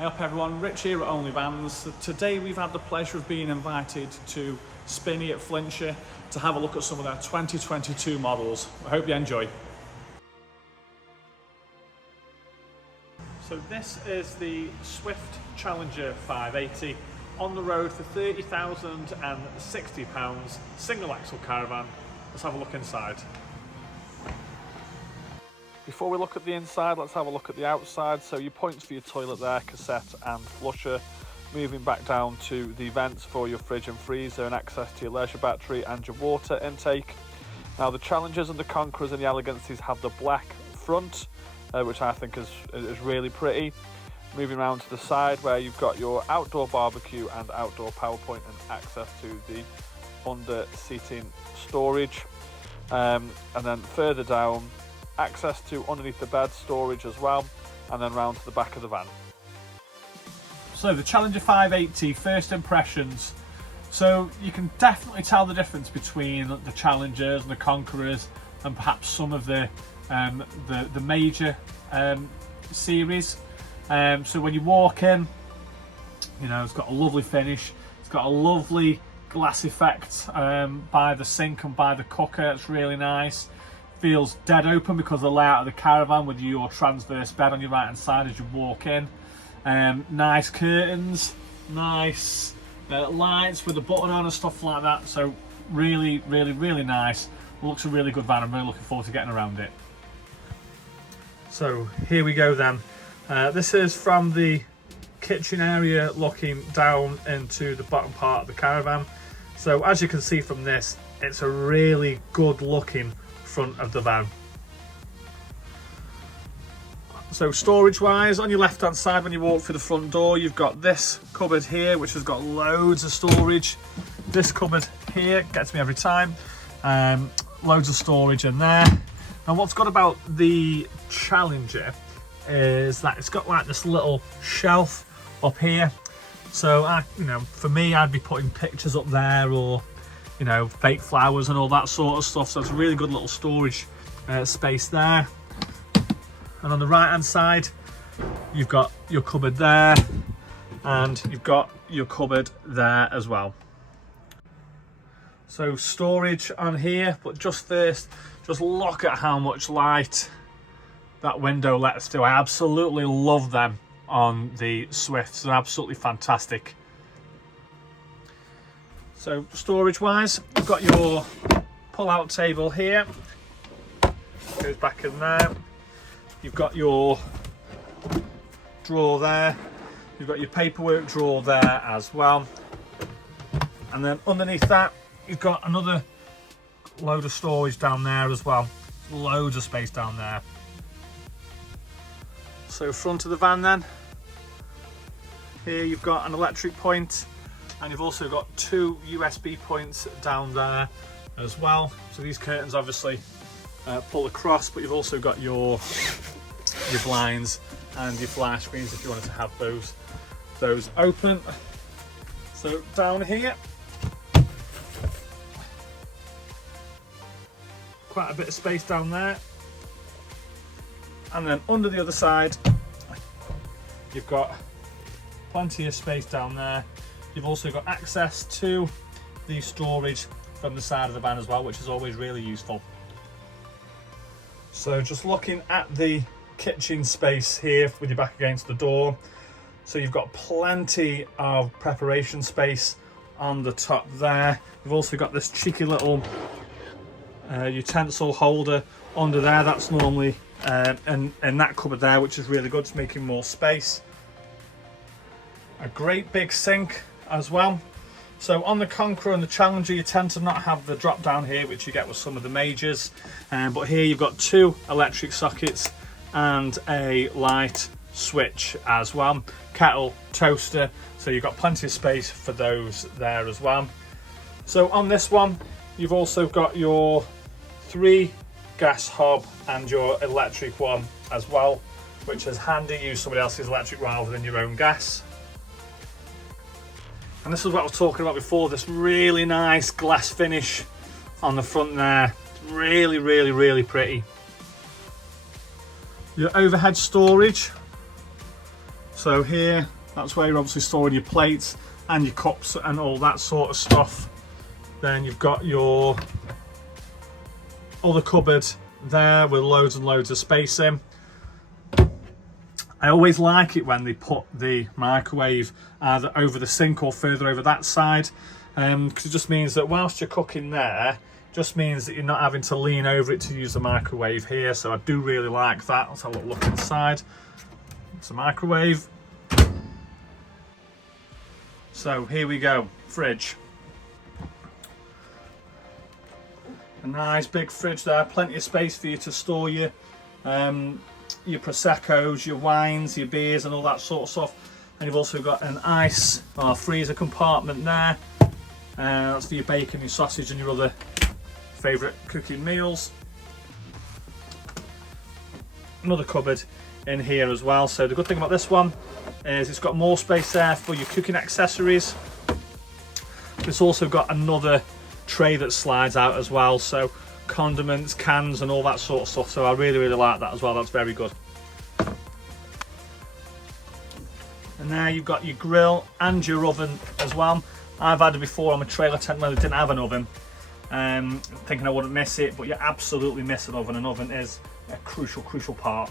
Hey up everyone, Rich here at OnlyVans. Today we've had the pleasure of being invited to Spinneys at Flintshire to have a look at some of their 2022 models. I hope you enjoy. So this is the Swift Challenger 580 on the road for £30,060, single axle caravan. Let's have a look inside. Before we look at the inside, let's have a look at the outside. So your points for your toilet there, cassette and flusher. Moving back down to the vents for your fridge and freezer and access to your leisure battery and your water intake. Now the Challengers and the Conquerors and the Elegancies have the black front, which I think is really pretty. Moving around to the side where you've got your outdoor barbecue and outdoor power point and access to the under seating storage. And then further down, access to underneath the bed storage as well, and then round to the back of the van. So the Challenger 580, first impressions. So you can definitely tell the difference between the Challengers and the Conquerors and perhaps some of the major series. So when you walk in, you know, it's got a lovely finish. It's got a lovely glass effect by the sink and by the cooker. It's really nice. Feels dead open because of the layout of the caravan with your transverse bed on your right hand side as you walk in. Nice curtains, nice lights with a button on and stuff like that. So really nice. Looks a really good van. I'm really looking forward to getting around it. So here we go then. This is from the kitchen area looking down into the bottom part of the caravan. So as you can see from this, it's a really good looking front of the van. So storage wise, on your left hand side when you walk through the front door, you've got this cupboard here which has got loads of storage. This cupboard here gets me every time. Loads of storage in there. And what's good about the Challenger is that it's got like this little shelf up here. So you know, for me, I'd be putting pictures up there, or you know, fake flowers and all that sort of stuff. So it's a really good little storage space there. And on the right hand side, you've got your cupboard there, and you've got your cupboard there as well. So storage on here, but just first, just look at how much light that window lets do. I absolutely love them on the Swifts. They're absolutely fantastic. So storage wise, you've got your pull out table here, goes back in there. You've got your drawer there, you've got your paperwork drawer there as well, and then underneath that you've got another load of storage down there as well. Loads of space down there. So front of the van then, here you've got an electric point, and you've also got two USB points down there as well. So these curtains obviously pull across, but you've also got your blinds and your flash screens if you wanted to have those open. So down here, quite a bit of space down there. And then under the other side, you've got plenty of space down there. You've also got access to the storage from the side of the van as well, which is always really useful. So just looking at the kitchen space here with your back against the door. So you've got plenty of preparation space on the top there. You've also got this cheeky little utensil holder under there. That's normally in that cupboard there, which is really good. It's making more space. A great big sink as well. So on the Conqueror and the Challenger, you tend to not have the drop down here, which you get with some of the majors. But here you've got two electric sockets and a light switch as well. Kettle, toaster, so you've got plenty of space for those there as well. So on this one, you've also got your 3 gas hob and your electric one as well, which is handy. Use somebody else's electric rather than your own gas. And this is what I was talking about before, this really nice glass finish on the front there. Really pretty. Your overhead storage. So here, that's where you're obviously storing your plates and your cups and all that sort of stuff. Then you've got your other cupboard there with loads and loads of space in. I always like it when they put the microwave either over the sink or further over that side, because it just means that whilst you're cooking there, just means that you're not having to lean over it to use the microwave here. So I do really like that. Let's have a look inside. It's a microwave. So here we go, fridge. A nice big fridge there, plenty of space for you to store your Proseccos, your wines, your beers and all that sort of stuff. And you've also got an ice or freezer compartment there. That's for your bacon, your sausage and your other favourite cooking meals. Another cupboard in here as well. So the good thing about this one is it's got more space there for your cooking accessories. It's also got another tray that slides out as well, so condiments, cans and all that sort of stuff. So I really like that as well. That's very good. And now you've got your grill and your oven as well. I've had it before on my trailer tent when it didn't have an oven, thinking I wouldn't miss it, but you absolutely miss an oven. An oven is a crucial part.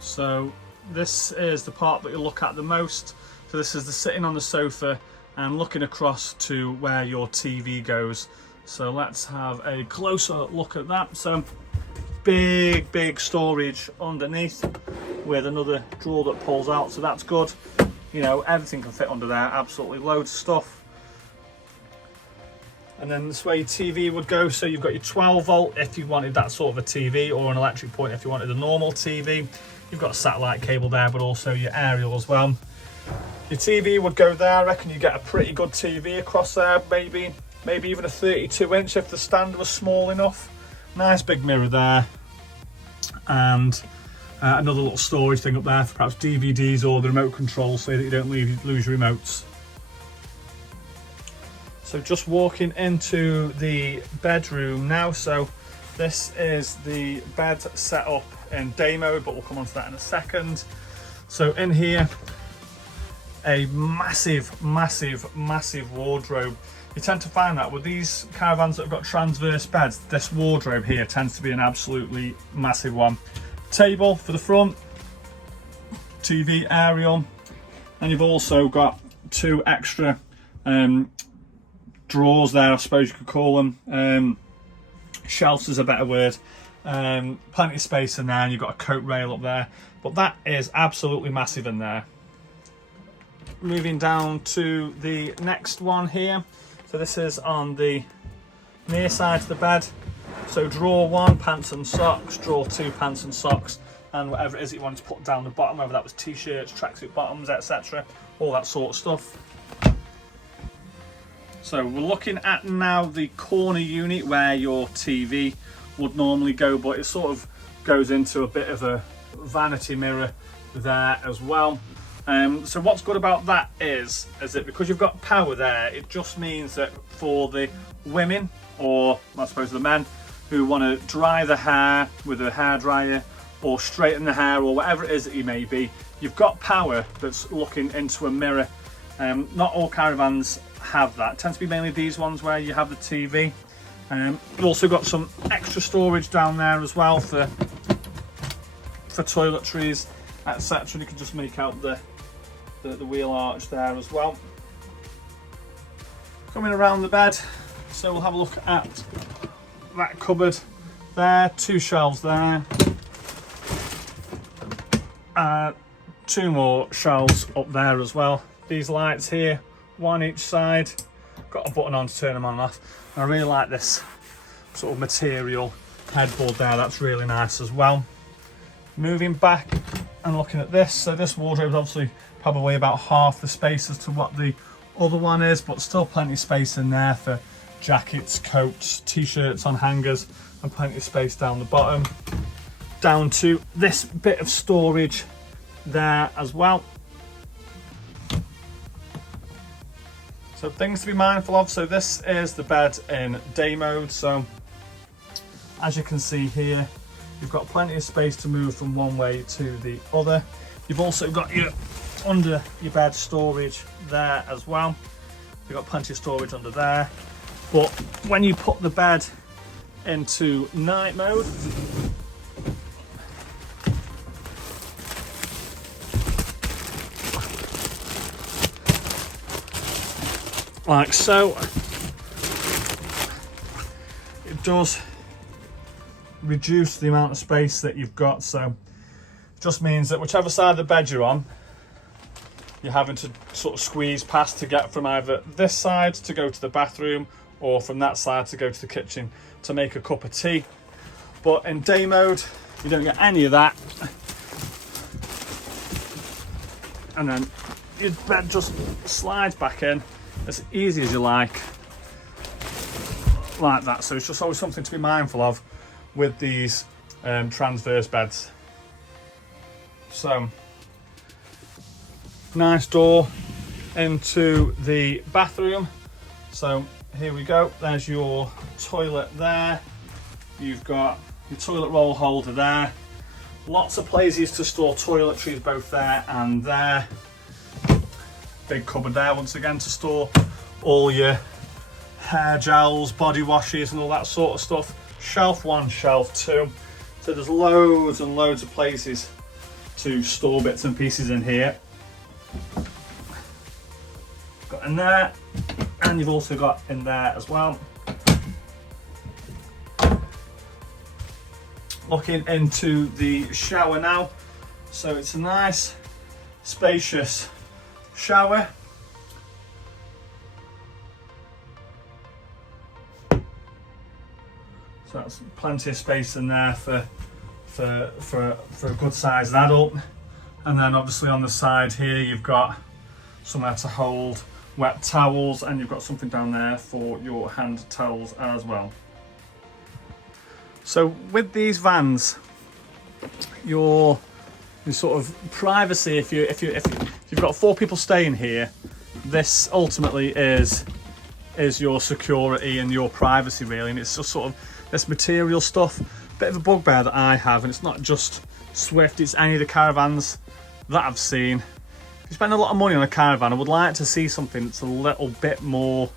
So this is the part that you look at the most. So this is the sitting on the sofa and looking across to where your TV goes. So let's have a closer look at that. So big storage underneath with another drawer that pulls out, so that's good. You know, everything can fit under there, absolutely loads of stuff. And then this is where your TV would go. So you've got your 12 volt if you wanted that sort of a TV, or an electric point if you wanted a normal TV. You've got a satellite cable there, but also your aerial as well. Your TV would go there. I reckon you get a pretty good TV across there, maybe even a 32 inch if the stand was small enough. Nice big mirror there, and another little storage thing up there for perhaps DVDs or the remote control, so that you don't lose your remotes. So just walking into the bedroom now. So this is the bed set up in day mode, but we'll come on to that in a second. So in here, a massive wardrobe. You tend to find that with these caravans that have got transverse beds, this wardrobe here tends to be an absolutely massive one. Table for the front, TV aerial, and you've also got two extra drawers there, I suppose you could call them. Shelves is a better word. Plenty of space in there, and you've got a coat rail up there, but that is absolutely massive in there. Moving down to the next one here. So this is on the near side of the bed. So drawer 1, pants and socks, drawer 2, pants and socks, and whatever it is that you wanted to put down the bottom, whether that was t-shirts, tracksuit bottoms, etc. All that sort of stuff. So we're looking at now the corner unit where your TV would normally go, but it sort of goes into a bit of a vanity mirror there as well. So what's good about that is that because you've got power there, it just means that for the women, or I suppose the men, who want to dry the hair with a hairdryer or straighten the hair or whatever it is that you may be, you've got power that's looking into a mirror. Not all caravans have that. It tends to be mainly these ones where you have the TV. You've also got some extra storage down there as well for toiletries, etc. And you can just make out the wheel arch there as well. Coming around the bed, so we'll have a look at that cupboard there, 2 shelves there, 2 more shelves up there as well. These lights here, 1 each side, got a button on to turn them on and off. And I really like this sort of material headboard there, that's really nice as well. Moving back and looking at this, so this wardrobe is obviously probably about half the space as to what the other one is, but still plenty of space in there for jackets, coats, t-shirts on hangers, and plenty of space down the bottom. Down to this bit of storage there as well. So things to be mindful of. So this is the bed in day mode. So as you can see here, You've got plenty of space to move from one way to the other. You've also got your under your bed storage there as well. You've got plenty of storage under there. But when you put the bed into night mode, like so, it does reduce the amount of space that you've got. So it just means that whichever side of the bed you're on, you're having to sort of squeeze past to get from either this side to go to the bathroom or from that side to go to the kitchen to make a cup of tea. But in day mode, you don't get any of that. And then your bed just slides back in as easy as you like that. So it's just always something to be mindful of with these transverse beds. So nice door into the bathroom. So here we go, there's your toilet there. You've got your toilet roll holder there. Lots of places to store toiletries both there and there. Big cupboard there once again to store all your hair gels, body washes and all that sort of stuff. Shelf 1, shelf 2. So there's loads and loads of places to store bits and pieces in here. Got in there, and you've also got in there as well. Looking into the shower now. So it's a nice, spacious shower. So that's plenty of space in there for a good sized adult. And then obviously on the side here you've got somewhere to hold wet towels, and you've got something down there for your hand towels as well. So with these vans, your sort of privacy, if you've got 4 people staying here, this ultimately is your security and your privacy really. And it's just sort of this material stuff, bit of a bugbear that I have, and it's not just Swift, it's any of the caravans that I've seen. If you spend a lot of money on a caravan, I would like to see something that's a little bit more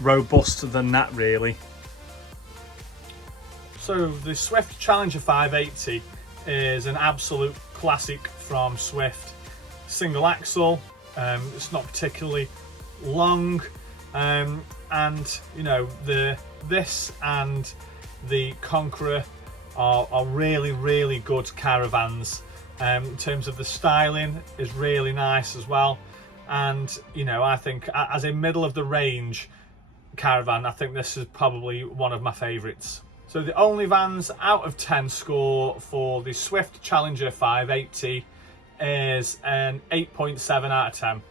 robust than that really. So the Swift Challenger 580 is an absolute classic from Swift. Single axle, it's not particularly long, and you know this and the Conqueror are really good caravans. In terms of the styling is really nice as well, and you know, I think as a middle of the range caravan, I think this is probably one of my favourites. So the OnlyVans out of 10 score for the Swift Challenger 580 is an 8.7 out of 10.